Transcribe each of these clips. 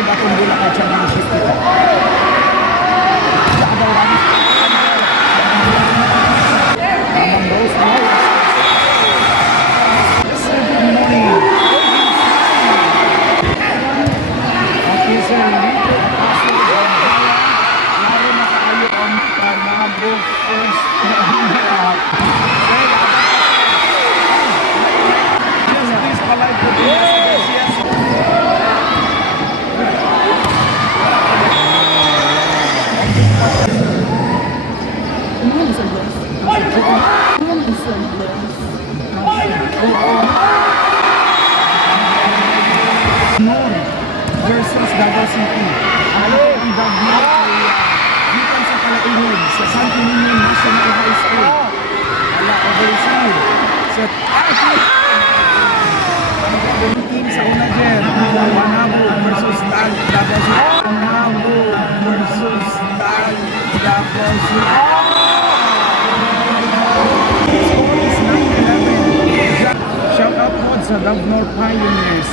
5 atong Bulacan Championship dito. Tamang Rose now. Yes, sir. Good morning. Okay, sir. Dito Apostle Gonzala. Laro na kaayo ang Panabo first round. Yes, please palive for the yes. Versus Davao City. Ang Davao ay gikan sa Palaihog sa Santo Niño National High School. Ala overseas. So, team sa una dyan. Panabo versus Tal Davao City. Panabo versus Tal Davao City. Score is 9-11. Shout out po sa Davao Pioneers.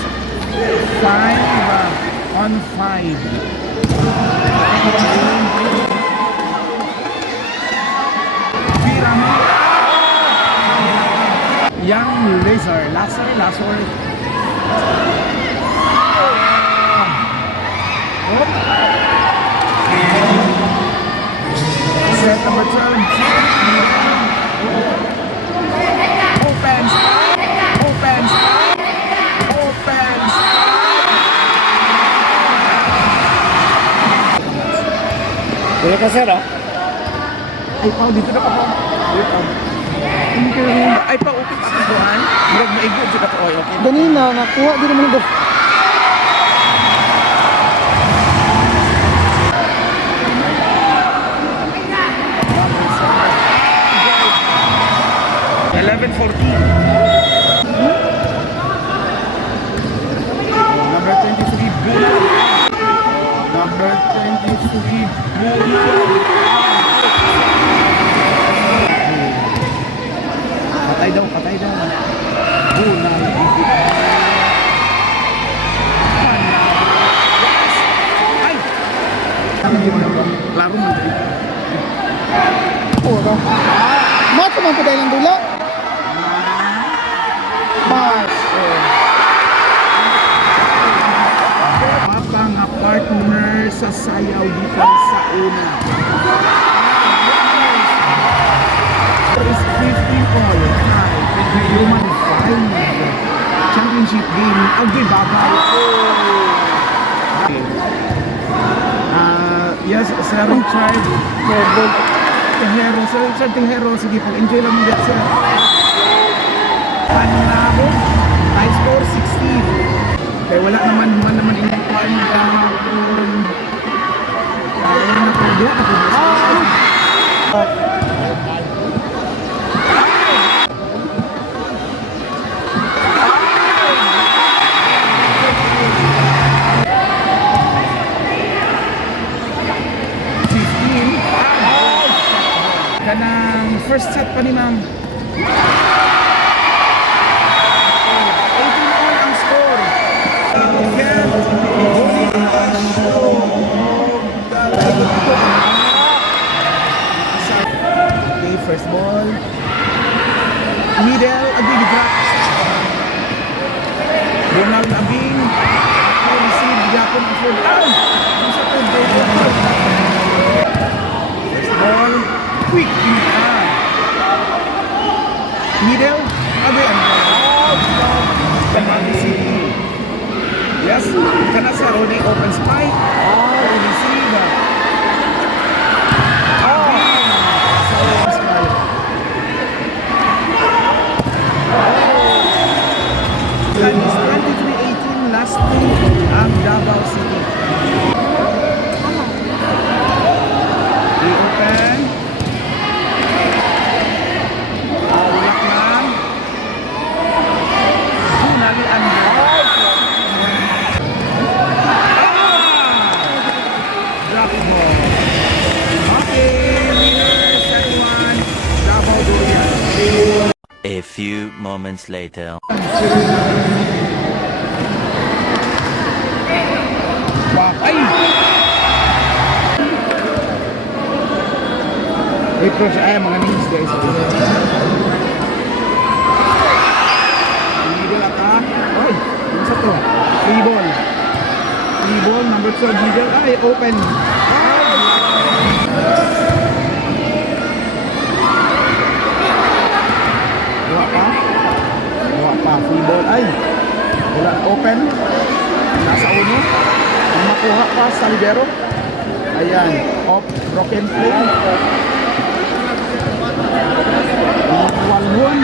5-on-5. Young Laser. Set number 12. Opens. Kaya ka sir, oh? Ay, Pao, dito na pa po. Ay, Pao, okay pa ako buwan. Murag maigod siya ka po. Okay. Ganina, nakuha din naman ito. Number 23, Bull. Number 23, Bull. Patay daw. Bull na nagigit. Ay! Laro man dito. Oo, mato man po dahil ang dula. Mas. Papa nga partner sa sayaw dito sa una. Is 15 all time. Human final championship game. Agay babay. Yes, Sir Richard. Tejero. Sir Richard Tejero. Sige, pag-enjoy lang mo dyan, sir. Panabo. High score 16. Kaya wala naman inyong pan kahapon. Kaya na po diyan. Kanang first set pa ni ma'am. 18 all ang score. Okay, first ball. Middle, Abing drop. Ronald Abing. Receive, Jacob full out. Sa third ball. First ball. Quick middle, again. Yes, kana sa rolling open spike. Receive. Time is 23-18, last two ang Davao City. Open. Ulak lang. Finally under. Drop ball. Okay, winner, set one. Davao Durian. A few moments later. Wow. Cross, ay, mga needs guys. Middle attack. Oy, ano sa to? Free ball. Free ball, number 12 middle. Ay, open. Wala pa. Wala pa. Free ball. Ay, wala. Open. Nasa uno. Ang makuha pa sa libero. Ayan. Off. Broken play. Walhon.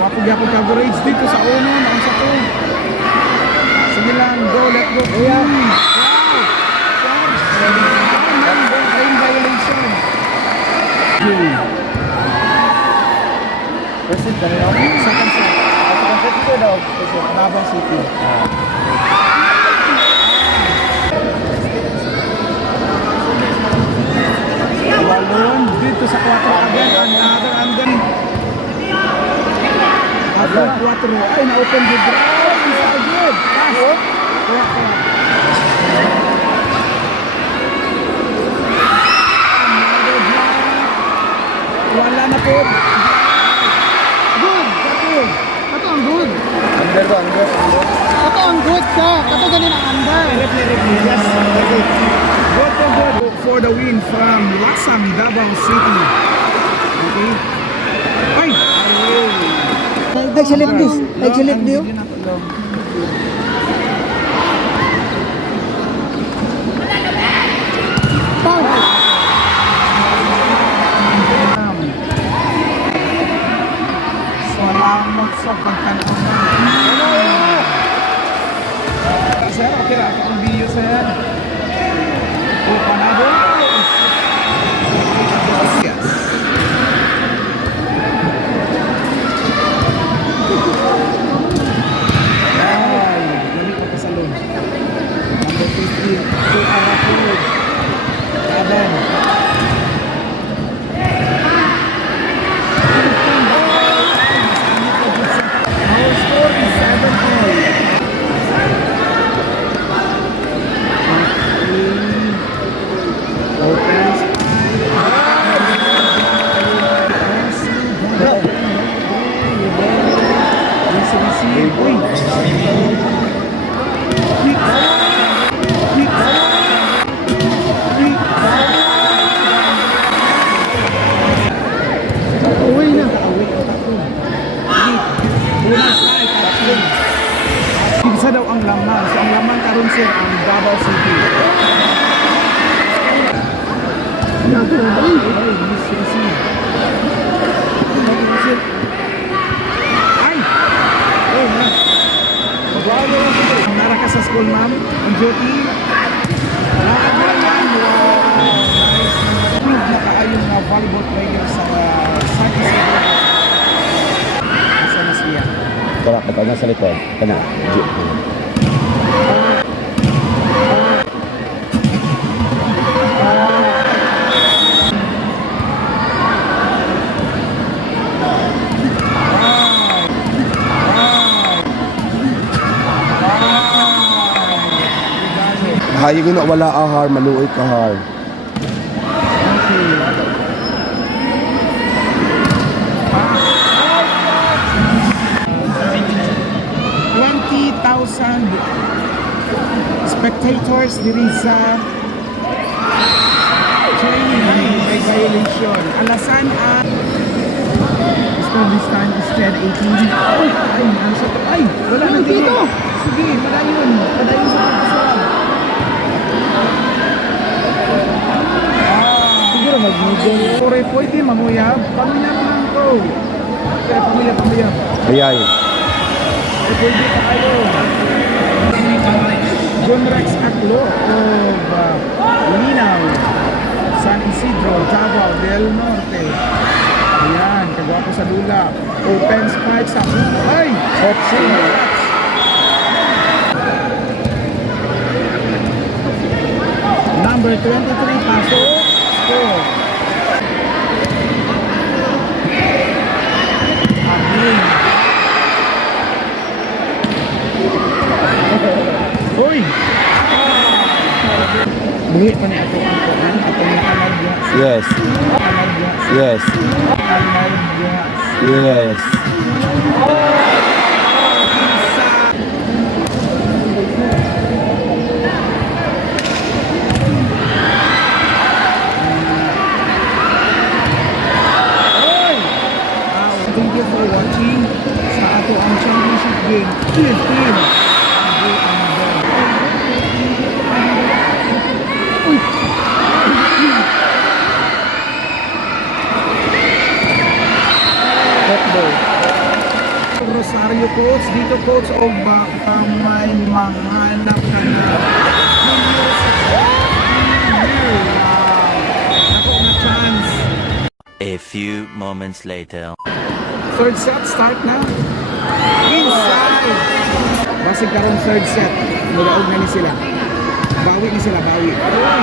Wapog-yapog coverage dito sa uno. Naon sa to. Sige lang. Go. Let go. Wow. Lane violation. President ka nyo? Second set. Second set ko daw. Davao City. Walon dito sa 4 again. Another and then Abang 4. Ay, na-open the ground. Isa agad. Pass. Correct. Another block. Wala na po. Good. Good. Kato ang good. Under ba? Under. Kato ang good ka. Kato ganin ang under. Yes. Good for the win from Lasam Davao City. Okay. Ay! Nagsilip this. Nagsilip niyo. Foul. Salamat sa pagtanong. Sir, okay lang ang video, sir. Oh, panado. Yes. Ay, lamig pa sa loob. Number 15, to Arapod. Adam. Our score is 7-all. Uwi na. Isa daw ang laman. So ang laman karon sir ang Davao City. Ay, Miss City. Ay! Oh, na. Ang nara ka sa school, ma'am. Ang duty. Lakad mo lang yan. Wow. Nice. Nakaayon na volleyball player sa San Isidro. Asa na siya? Wala ka pa sa likod. Kana. Hayi ko na wala ahar, maluoy kahar. 20,000 spectators diri sa training by violation. Alasan ang this time is 10-18. Ay, ano sa to? Ay, wala na dito. Sige, padayon. Padayon sa pagkasal. Siguro mag-middle. Pure pwede mamuyab. Pamilya mo lang ko. Kaya pamilya. Ayay. Pwede ka kayo. John Rex Aklo of Linaw, San Isidro, Davao del Norte. Ayan, kagwapo sa dula. Open spike sa ay! Opsi! Number 23, pasok. Score. Agling. Uy! Buhi pa ni ato ang kuhan. Ato yung kanag Yes. Yes. Yes. Thank you for watching sa ato ang championship game 15. Rosario coach, dito coach o baka may mahanap ka na. Ako na chance. A few moments later. Third set, start na. Inside! Basig karong third set. Mulaog na ni sila. Bawi ni sila, bawi. Uy!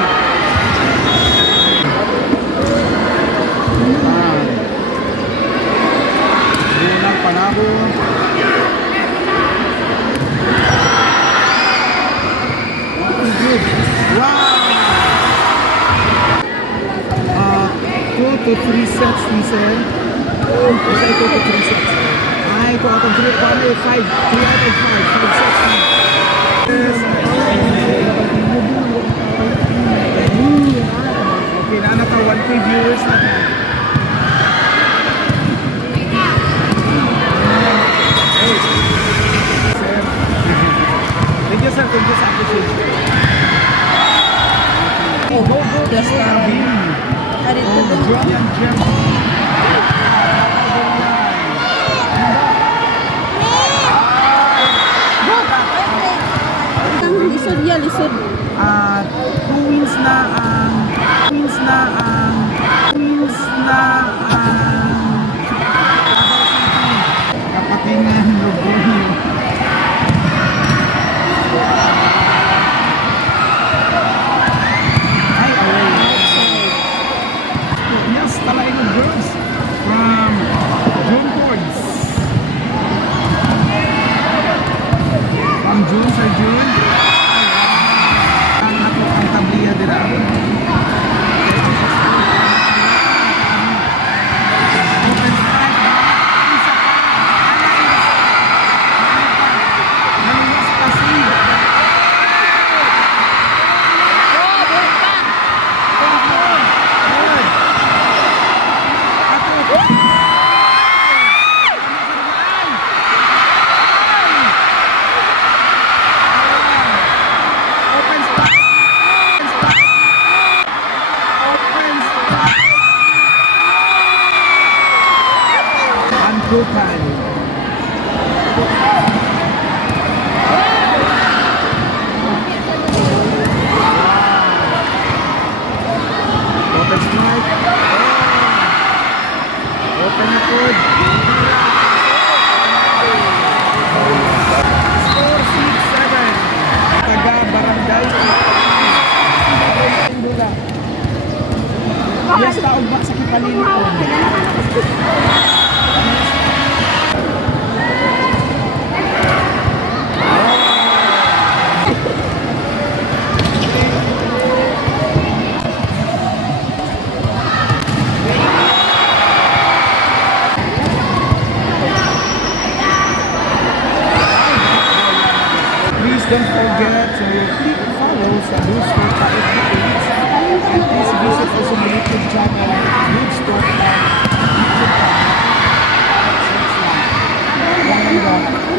Unang panahon. Good. Wow! 2 to 3 sets ni sir. Kasi 2 to 3 sets. Ay, 2 out of 3. 1 out of 5. 3 out of 5. 5 sets na. Okay, naana pa 1K viewers na. Thank you sir, thank you sa appreciation. Go, go, Yes, Arvin. Julian Gem. Lisod ya, lisod. Two wins na ang Kapatingan Luguri. Ay, yes, talagang girls from June Boards. From June sa June. Ang ato ang tabliya dira. Open strike. Isa pa. Naliwas pa si. Good. Ato. Open strike. Open strike. Unbroken. Open strike. Open na good. Score 6-7. Taga Barangay. Yes, taog ba sa Kipalili ko? Please don't forget to click follow sa News Talk page. And please visit also my YouTube channel, News Talk YouTube channel.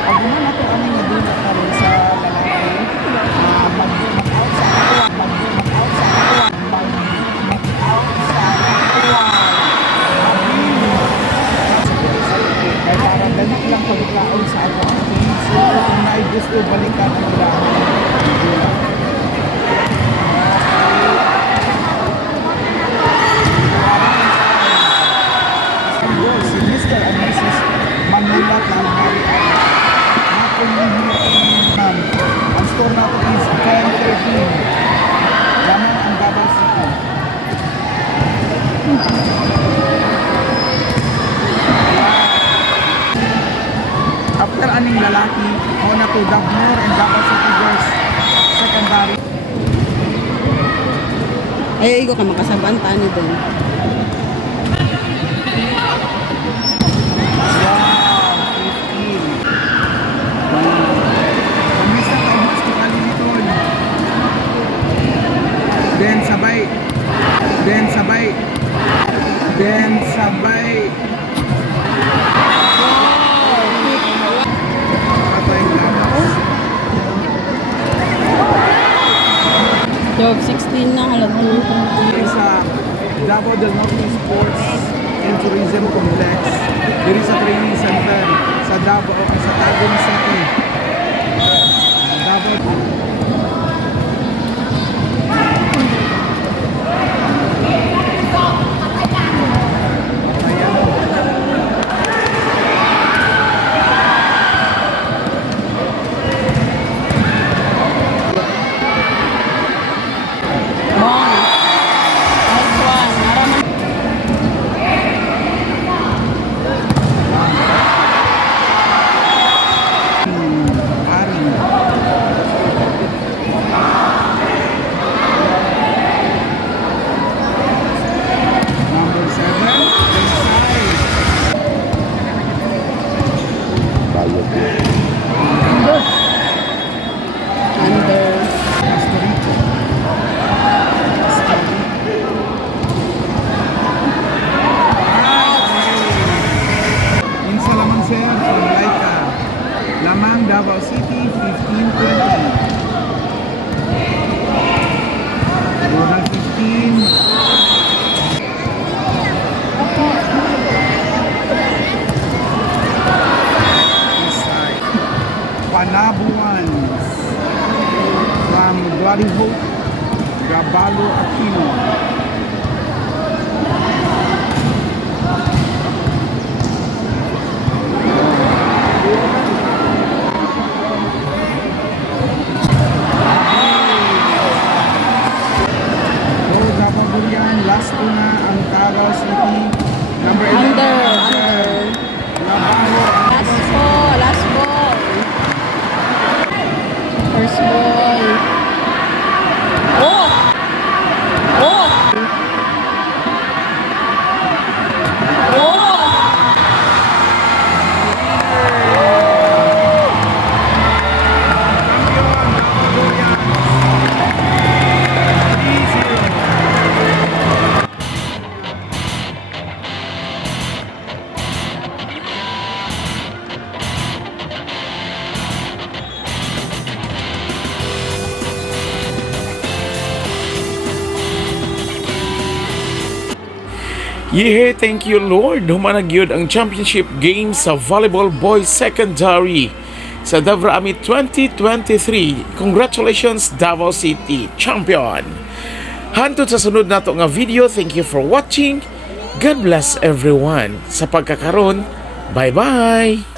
Pag naman nato kami nadulat na rin sa lalaki, mag-out sa kaya para dali lang pagkaon sa ako. So, kung may gusto balikan ang nila. Si Mr. and Mrs. Manulat ng hari. Ang store natin is 1013. Yaman ang Davao City. After aning lalaki, muna to Davao and Davao City Girls Secondary. Ay, igo ka makasabaan tani doon. Wow, 15. Mabilis na taubos ko kaliliton. Then sabay. Then sabay. Then sabay. Patay na. 12-16 na halata. Sa Davao del Norte Sports and Tourism Complex. There is a training center sa Davao, sa Tagum City. Davao. Bong. Nice one. Naraman. Ari. Number 7, inside. Under. Pastorito. In Salamancer from Laika. Lamang Davao City 15-20. Total 15. Inside. Panabuans from Bloody Hope, Gabalo Aquino. Go Davao Durian, last ko na ang Davao City. Number 11. Under. Labaho. Last ball. Last ball. First ball. Oh! Oh! Oh! Yeah, thank you Lord. Humanag yun ang championship game sa Volleyball Boys Secondary sa Davao Amit 2023. Congratulations Davao City, champion! Hantod sa sunod nato nga video. Thank you for watching. God bless everyone. Sa pagkakaroon, bye-bye!